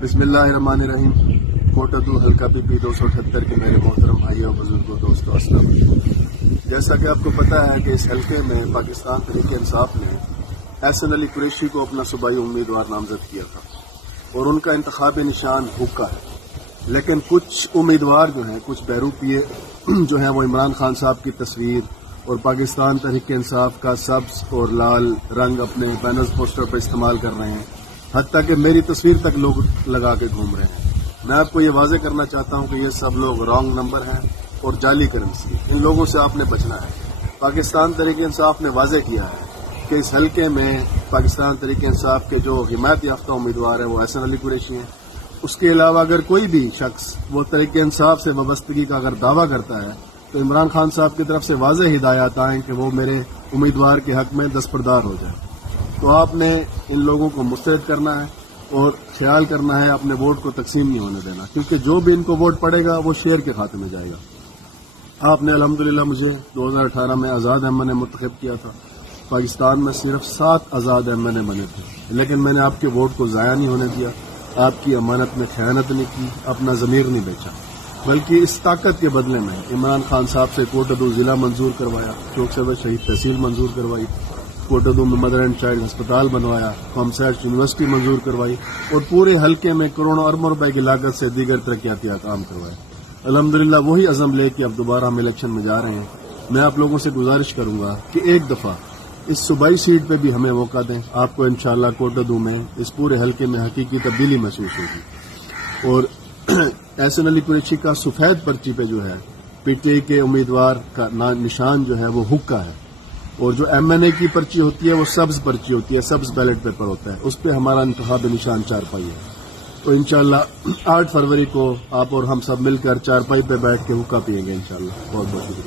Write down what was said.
بسم اللہ الرحمن الرحیم۔ کوٹہ 2 حلقہ پی پی 278 کے میرے محترم بھائیوں بزرگوں دوستوں السلام علیکم۔ جیسا کہ آپ کو پتا ہے کہ اس حلقے میں پاکستان تحریک انصاف نے احسن علی قریشی کو اپنا صوبائی امیدوار نامزد کیا تھا اور ان کا انتخاب نشان حقہ ہے، لیکن کچھ امیدوار جو ہیں، کچھ بیروپیے جو ہیں، وہ عمران خان صاحب کی تصویر اور پاکستان تحریک انصاف کا سبز اور لال رنگ اپنے بینرز پوسٹر پر استعمال کر رہے ہیں، حتیٰ کہ میری تصویر تک لوگ لگا کے گھوم رہے ہیں۔ میں آپ کو یہ واضح کرنا چاہتا ہوں کہ یہ سب لوگ رانگ نمبر ہیں اور جعلی کرنسی ہے، ان لوگوں سے آپ نے بچنا ہے۔ پاکستان تحریک انصاف نے واضح کیا ہے کہ اس حلقے میں پاکستان تحریک انصاف کے جو حمایت یافتہ امیدوار ہیں وہ احسن علی قریشی ہیں۔ اس کے علاوہ اگر کوئی بھی شخص وہ تحریک انصاف سے وابستگی کا اگر دعویٰ کرتا ہے تو عمران خان صاحب کی طرف سے واضح ہدایات آئیں کہ وہ میرے امیدوار کے حق میں دستبردار ہو جائے۔ تو آپ نے ان لوگوں کو مسترد کرنا ہے اور خیال کرنا ہے، اپنے ووٹ کو تقسیم نہیں ہونے دینا، کیونکہ جو بھی ان کو ووٹ پڑے گا وہ شیر کے کھاتے میں جائے گا۔ آپ نے الحمدللہ مجھے 2018 میں آزاد ایم این اے منتخب کیا تھا۔ پاکستان میں صرف 7 آزاد ایم این اے بنے تھے، لیکن میں نے آپ کے ووٹ کو ضائع نہیں ہونے دیا، آپ کی امانت میں خیانت نہیں کی، اپنا ضمیر نہیں بیچا، بلکہ اس طاقت کے بدلے میں عمران خان صاحب سے کوٹہ 2 ضلع منظور کروایا، چوک سے شہید تحصیل منظور کروائی، کوٹہ 2 میں مدر اینڈ چائلڈ ہسپتال بنوایا، قوم سائٹ یونیورسٹی منظور کروائی اور پورے حلقے میں کروڑوں اربوں روپے کی لاگت سے دیگر ترقیاتی کام کروائے۔ الحمدللہ وہی عزم لے کے اب دوبارہ ہم الیکشن میں جا رہے ہیں۔ میں آپ لوگوں سے گزارش کروں گا کہ ایک دفعہ اس صوبائی سیٹ پہ بھی ہمیں موقع دیں، آپ کو انشاءاللہ کوٹہ 2 میں اس پورے حلقے میں حقیقی تبدیلی محسوس ہوگی۔ اور احسن علی قریشی کا سفید پرچی پہ جو ہے پی ٹی آئی کے امیدوار کا نشان جو ہے وہ حقہ ہے، اور جو ایم این اے کی پرچی ہوتی ہے وہ سبز پرچی ہوتی ہے، سبز بیلٹ پیپر ہوتا ہے، اس پہ ہمارا انتخاب نشان چارپائی ہے۔ تو انشاءاللہ 8 فروری کو آپ اور ہم سب مل کر چارپائی پہ بیٹھ کے حقہ پیئیں گے انشاءاللہ۔ بہت بہت شکریہ۔